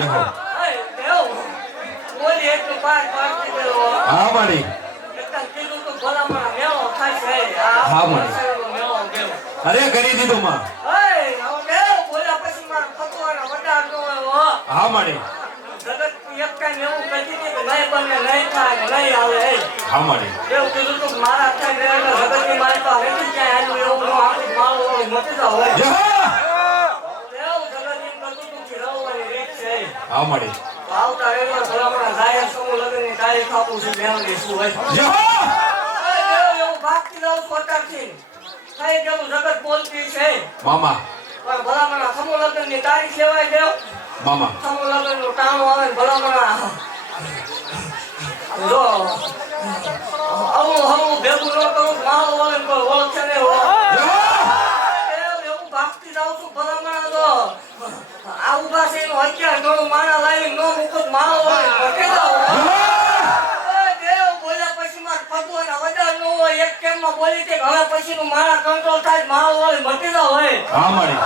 યહો બોલી એટલું પાર પાડતી ગયો. હા માડી એકદમ કીધું તો ભલામણ મેળો થાય છે. હા, મારી. મેળો ગયો. અરે કરી દીધું માં બોલ્યા પછી મારા ફતવાના વડા નો હોય. હા માડી જગત એક કાંઈ એવું કહી દીધું કે નહીં બને નહીં થાય નહીં આવે. હા માડી એવું કીધું તું મારા થાય જગતની મારી તો હવેથી ક્યાંય આવ્યું એવું ન આખું માળો મટી જાવ હોય. યહો એવું જગત એમ કીધું તું કે રવવાની રીત છે. હા માડી આવતા રેવા ભલામણ જાહેર સમૂહ લગ્નની તારીખ આપું છું મેળવી શું હોય. યહો એવું ભાગતી જાઉં છું અત્યારથી. થઈ ગયું જગત બોલતી છે. મામા પણ ભલામણ સમૂહ લગ્નની તારીખ લેવાય દેવ. મામા સમૂહ લગ્નનું ટાણું આવે ને ભલામણ જો આવું ભેગું ન કરું માળો આવે ને કોઈ ઓળખે નહીં હોય. એવું ભાગતી જાઉં છું ભલામણ જો આ ઉભા છે એનું હથિયાર ઘણું માણા લાવી ન મૂકું માળો આવે ભટકે જાવ. દેવ બોલ્યા પછી માર ફગવાના વડા ન હોય એક કેમમાં બોલી કે હવે પછીનું મારા કંટ્રોલ થાય માળો આવે મટી જાવ હોય. હા માડી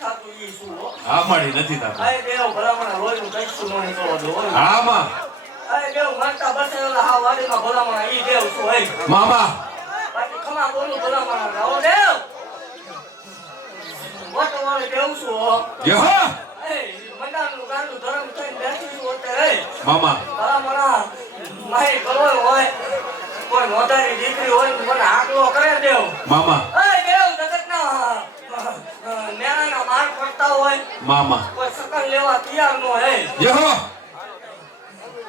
થાતું ઈ શું હો. હા માડી નથી થતું આ દેવ ભલામણ રોજનું કઈશું ન નીકળવા દો. હા માં આ દેવ મારતા બસેલા હા વાડીમાં ભલામણ ઈ દેવ શું હોય. મામા બાકી ખમા બોલું ભલામણ આવો દેવ મોટો વાળે દેવ શું હો. યહો એ મંડાનું ગાંડું ધરમ થઈને બેઠી છું અત્યારે. મામા ભલામણ માહી કરોય હોય કોઈ નોંધારી દીકરી હોય ને મને આંકડો કરે દેવ. મામા એ દેવ જગતના ન્યાયના માર પડતા હોય મામા કોઈ સકન લેવા તૈયાર ન હોય. યહો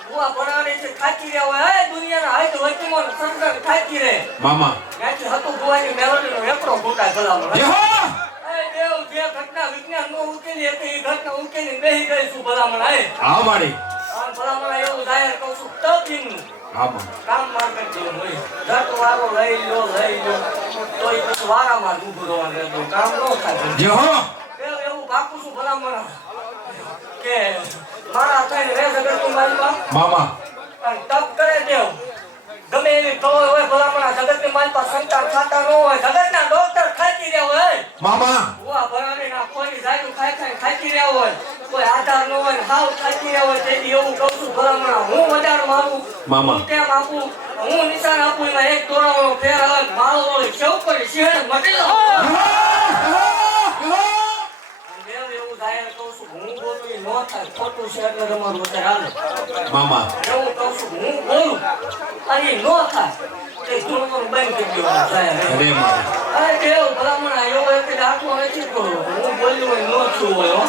બુઆ ભણાવી છે ખાતી રહ્યા હોય. એ દુનિયાના હાઈટ વચમાં સંગર ખાતી રહે. મામા ત્યાંથી હતું બુઆની મેલોડીનો વેપરો ફૂટાય ભલામણ. યહો એ દેવ જે ઘટના વિજ્ઞાન નો ઉકેલી હતી એ ઘટના ઉકેલી બેહી ગઈ છું ભલામણ. હા માડી અને ભલામણ એવું જાહેર કહું છું તપીનું હા માં કામ માર્કેટ જેવું હોય. ઘટ વારો લઈ લો તો એ પછી વારામાં જ ઊભું રહેવાનું રહેતું કામ ન થાય. યહો એવું ભાગું છું ભલામણ કે મારા થઈને રે જગતની માલિકા મામા અને તપ કરે દેવ. ગમે એવી કવર હોય ભલામણ જગતની માલિકા સંતાન ખાતા ન હોય. જગતના ડોક્ટર ખાતી રહ્યા હોય. મામા બુઆ ભરાણી ના કોઈ જાયતું ખાતી રહ્યા હોય. કોઈ આધાર ન હોય હાવ ખાતી રહ્યા હોય. તેથી એવું કહું છું ભલામણ હું વધારે મારું મામા. હું તેમ આપું હું નિશાન આપું એમાં એક દોરાવાળો ફેર આવે માળો હોય સેવ કરી સિંહણ મટી જાવ. દેવ એવું જાહેર કહું છું હું બોલું એ ન થાય ખોટું છે એટલે તમારું અત્યારે હાલે. મામા એવું કહું છું હું બોલું અને એ ન થાય તે ધૂળવાનું બંધ કરી દેવાનું જાહેર. અરે માડી અરે દેવ ભલામણ એવું એટલે આખું નથી કરું હું બોલ્યું હોય ન થયું હોય હો.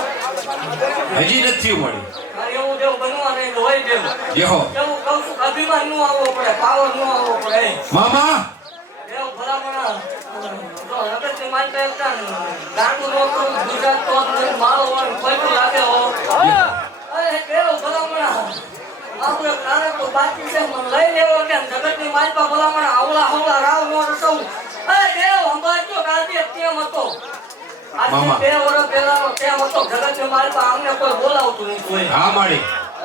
હજી નથી મળી અને એવું દેવ બનવા નહીં તો હોય દેવ. યહો એવું કહું છું કે અભિમાન ન આવવો પડે પાવર ન આવવો પડે. મામા દેવ ભલામણ જો જગતની માનતા એકતા ગાંડું ન કરું ગુજરાત તો માળો હોય ખોટું લાગે હો. અરે દેવ ભલામણ આપણે નાનકડું બાકી છે મને લઈ લેવો કેમ જગતની માલપા ભલામણ આવલા રાવ નો રસવું. અરે દેવ સંભાળજો ગાંધી કેમ હતો મામા. આજથી 2 વર્ષ પહેલાનો કેમ હતો. જગતની માલપા અમને કોઈ બોલાવતું નહીં કોઈ. હા માડી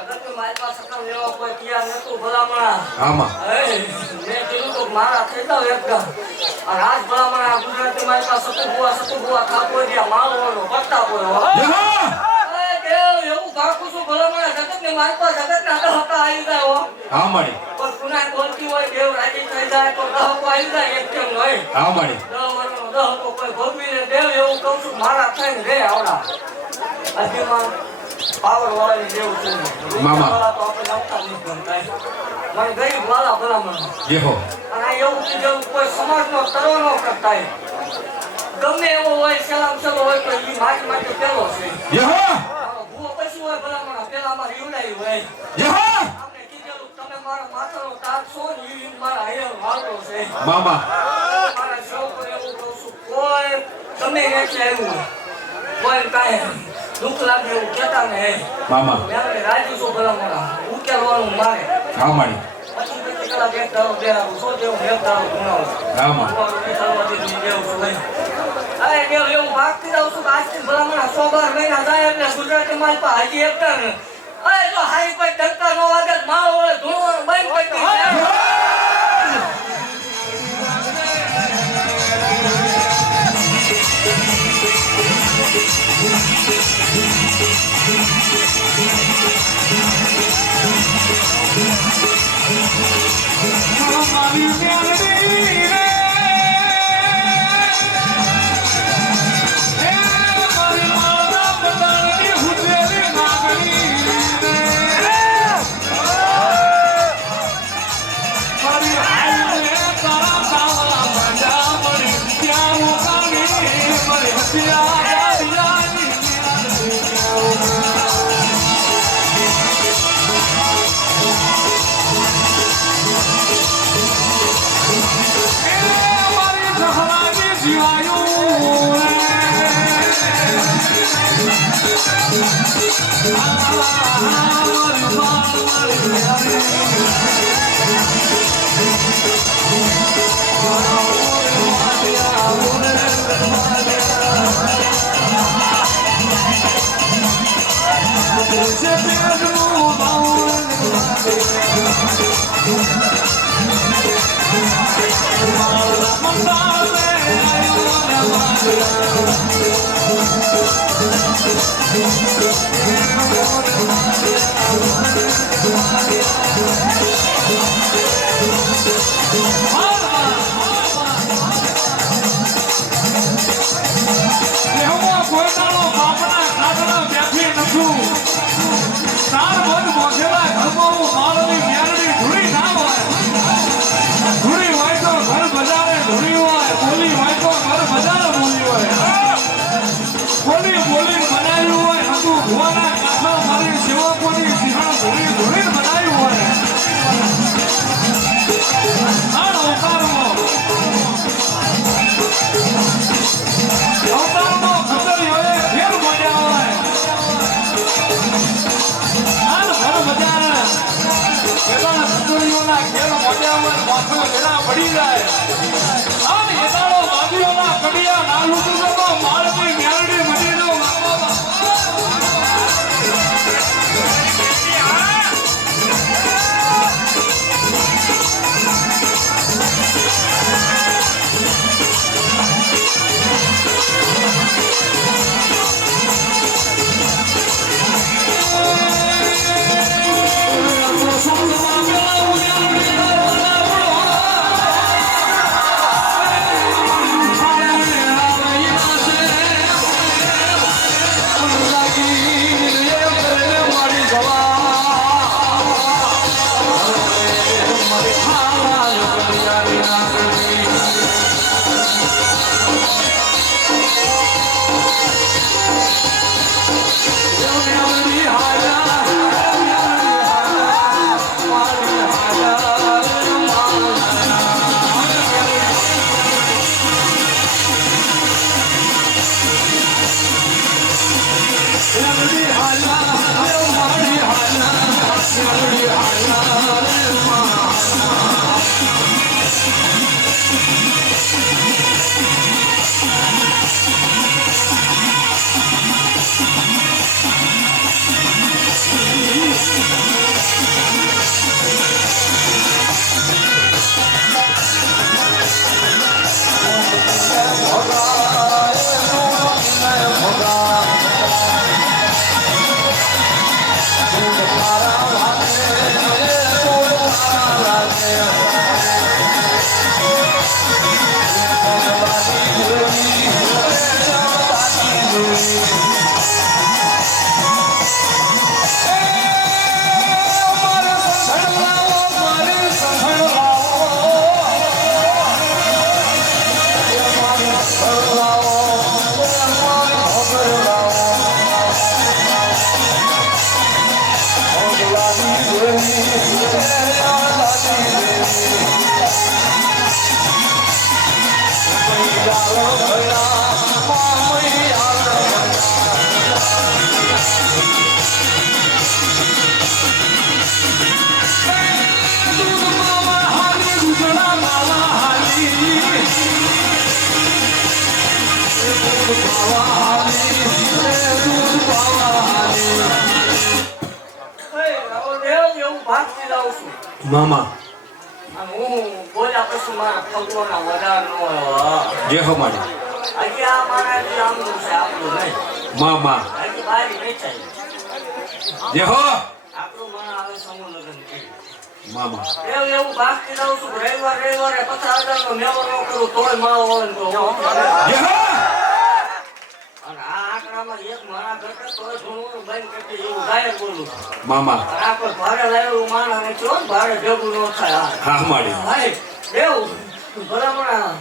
જગતની માલપા સકલ લેવા કોઈ તૈયાર નતું ભલામણ. હા માં મેં કીધું તો મારા થઈ જાવ એકદમ. અને આજ ભલામણ આ ગુજરાતની માલપા સતુ બુઆ ખાપો જ્યાં માળવાનો પત્તા પડ્યો. યહો દેવ એવું ભાગું છું ભલામણ જગતની માલપા જગતના દહકા આવી જાય હો. હા માડી પણ પુના બોલતી હોય દેવ રાજી થઈ જાય તો દહકો આવી જાય એક કેમ નહીં. હા માડી 10 વર્ષનો દહકો કોઈ ભોગવીને દેવ એવું કહું છું મારા થઈને રે આવડા અભિમાન પાવર વાળી દેવ છે. મામા. તો આપણે આવતા નહીં ભણતા. મને ગરીબ વાળા ભલામણ યહો અને એવું કીધું કોઈ સમાજનો તરો ન કરતા ગમે એવો હોય સલામ ચલો હોય તો એ મારી માટે પેલો છે. યહો ભૂવો પછી હોય ભલામણ પેલા મારી ઉડાઈ હોય. યહો આપણે કીધેલું તમે મારા માથાનો તાજ છો ને એ મારા હૈયાનો વાળો છે. મામા મારા શોખ એવું કહું છું કોઈ ગમે એટલે આવ્યું હોય કોઈ કાંઈ દુઃખ લાગે એવું કહેતા ને મામા મેં રાજી છું ભલામણ ઉકેલવાનું મારે. હા માડી પછી પછી કલાક એક દારો બે દારો સો જેવું એક દારો ગુણાવું. હા માં અરે દેવ એવું ભાગતી જાઉં છું આજથી ભલામણ 100 મહિના જાય એટલે ગુજરાતી માલપા હજી એક અરે જો હાઈ કોઈ ડંકા નો વાગે માળો વડે ધૂણવાનું બંધ કરી દે. પડી જાય અને એનાળો વાદીઓના કડિયા ના લૂટતો માળની મેરડી મડીનો મામા હું બોલ્યા પછી મારા ખગોના વધાર ન હોય જે હો માડી હજી આ મારા જે આમનું છે આપણું નહીં મામા હજી બારી વેચાય જે હો આપણું મને આવે સમૂહ લગ્ન છે મામા એવું બાકી રહું છું રવિવારે 50,000 નો મેળો ન કરું તોય મારો હોય ને તો જે હો અને આ આંકડામાં એક મારા ઘટે તોય ઘણું બંધ કરતી એવું ગાયક બોલું મામા આ કોઈ ભાડે લાવેલું માણસ ને છો ને ભાડે ભેગું ન થાય હા માડી ભાઈ એવું ભલામણ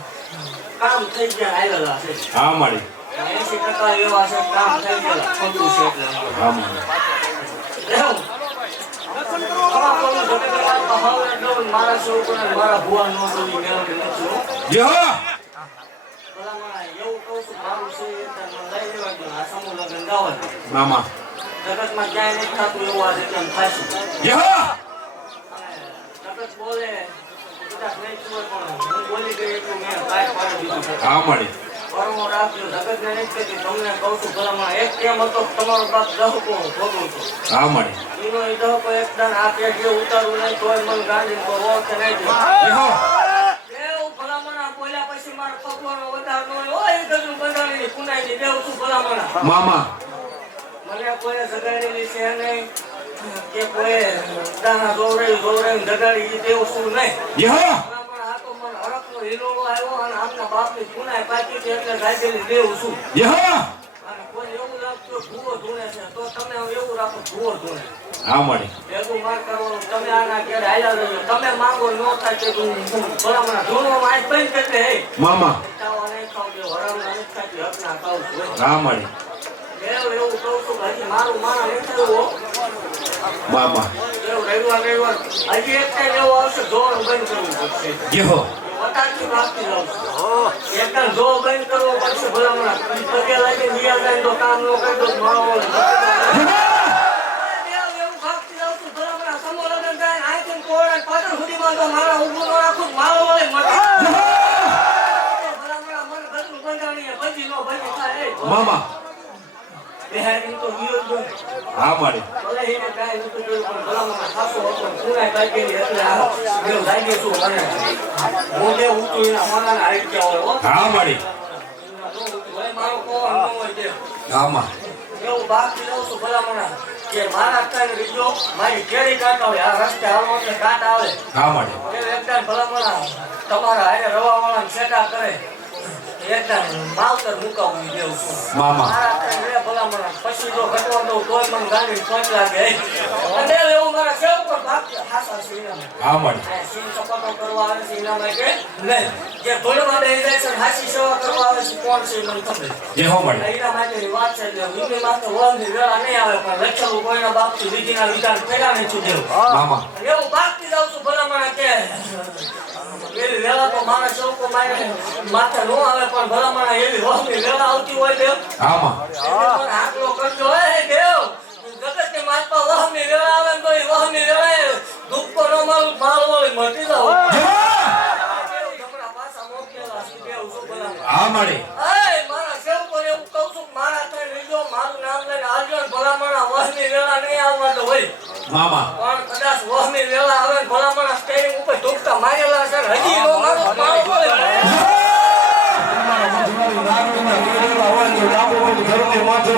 કામ થઈ ગયા આવેલા છે હા માડી 80% એવા છે કામ થઈ ગયેલા ખોટું છે એટલે હા માડી એવું આમાં કોઈ જગ્યાએ તો હવે જો મારા છોકરાને મારા ભુવા નો કોઈ મેળવી નથી જે હો ભલામણ એવું કહું છું મારું છે એટલે મને લઈ લેવા દો આ સમૂહ લગ્ન ગાવા દો મામા જગતમાં ક્યાંય નથી થતું એવું આ જગ્યામાં થાશે. જય હો જગત બોલે કદાચ નહીં થયું હોય પણ હું બોલી ગઈ એટલું મેં બહાર પાડી દીધું છે. હા મળી પરમો રાખજો. જગતને નથી કહેતી, તમને કહું છું ભલામણ. એક કેમ હતો કે તમારો બાપ દહકો ભોગવું છું. હા મળી એનો એ દહકો એકદમ આ પેઢીએ ઉતારવું નહીં તોય મને ગાંધી ઓળખે નહીં દે. જય હો દેવ ભલામણા બોલ્યા પછી મારો પગવાનો વધાર ન હોય. ઓય ગજનું બંધાણીની કુનાઈની દેવ છું ભલામણા. મામા મને કોઈ જગાડેલી છે નહીં કે કોઈ દાણા જોવરાઈ જગાડી એ દેવ છું નહીં. જય હો ભલામણ આ તો મને હરખનો હિલોળો આવ્યો અને આમના બાપની કુનાઈ પાકી હતી એટલે ગાજેલી દેવ છું. જય હો અને કોઈ એવું લાગતું ભૂવો ધૂણે છે તો તમે એવું રાખો ભૂવો ધૂણે. હા મળી ભેગું માર કરવાનું તમે આના ક્યારે હાલ્યા રહેજો. તમે માંગો ન થાય કે હું ભલામણા ધૂણવામાં આજ બંધ કરી દે. હે મામા ખાવા નહીં ખાવ દે હરામણા નથી ખાતી હકના ખાવ છું. હા મળી દેવ એવું કહું છું કે હજી મારું માણા નહીં થયું. મામા દેવ રવિવાર હજી એક ટાઈમ એવો આવશે જોવાનું બંધ કરવું પડશે. જય હો વટાણથી ભાગતી જાઉં છું. એકદમ જો બંધ કરવો પડશે ભલામણા. પગે લાગી નિયા જાય તો કામ ન કરી દો મારો દેવ એવું ભાગતી જાઉં છું ભલામણા. સમો લગન થાય ને આઈથી કોળા પાછળ સુધીમાં તો મારા ઊભું ન રાખું મારો વળે મટી ભલામણા. મને ગજનું બંધાણીએ ભજી નો ભજી થાય. મામા બિહારી તો ગયો જ નહીં. હા મળી ભલે એને કાંઈ નતું જોયું પણ ભલામણા ખાસો હતો ને કુણાઈ પાકેલી એટલે આ દેવ લાગી છું મને. મોઢે ઊંચું એના માનાને હારી ગયા હોય. હો. હા મળી એના ન ઊંચું હોય. મારો કોણ ન હોય દેવ. આમાં એવું બાકી લઉં છું ભલામણા કે મારા કાંઈ રીજો મારી કેરી કાંટા હોય. આ રસ્તે હાલો એટલે કાંટા આવે. હા મળી દેવ એકદમ ભલામણા તમારા હારે રવાવાળાને સેટા કરે. એકદમ માવતર મુકાવું દેવ છું. મામા મારા કાંઈ રે ભલામણા પછી જો ઘટવા દઉં તોય મને ગાંધી ફોન લાગે. અને દેવ એવું મારા સેવ પર ભાગશે હાસા છે એનામાં. હા મળી આ સીન સપાટો કરવા આવે છે એનામાં કે નહીં. જે ભોળમાં બેસી જાય છે હાસી સેવા કરવા આવે છે કોણ છે એ મને ખબર. જય હો મળી એના માટેની વાત છે એટલે વિધિ માત્ર વળની વેળા નહીં આવે પણ લક્ષણું કોઈના બાપથી વિધિના વિધાન ફેરા નહીં છું દેવ. મામા એવું ભાગતી જાઉં છું ભલામણા કે એવી વેળા તો મારા ચૌકો મારે માથે ન આવે પણ ભલામણા એવી વહની વેળા આવતી હોય દેવ. આમાં એટલે પણ આટલો કરજો હે દેવ. જગતની માતા વહની વેળા આવે ને તો એ વહની વેળાએ દુઃખ ન મારું મારવો મટી જાવ. દેવ જમણા પાછા મોકલેલા છે દેવ શું ભલામણા. હા મળી એય મારા સેવકોને એવું કહું છું કે મારા ત્યાં લીધો મારું નામ લઈને આવજો ને ભલામણા વહની વેળા નહીં આવવા તો હોય. મામા પણ કદાચ વહની વેળા આવે ને ભલામણા સ્ટેરિંગ ઉપર ધૂપતા મારેલા છે ને હજી નો મારો મારો હોય. ધરતી માથે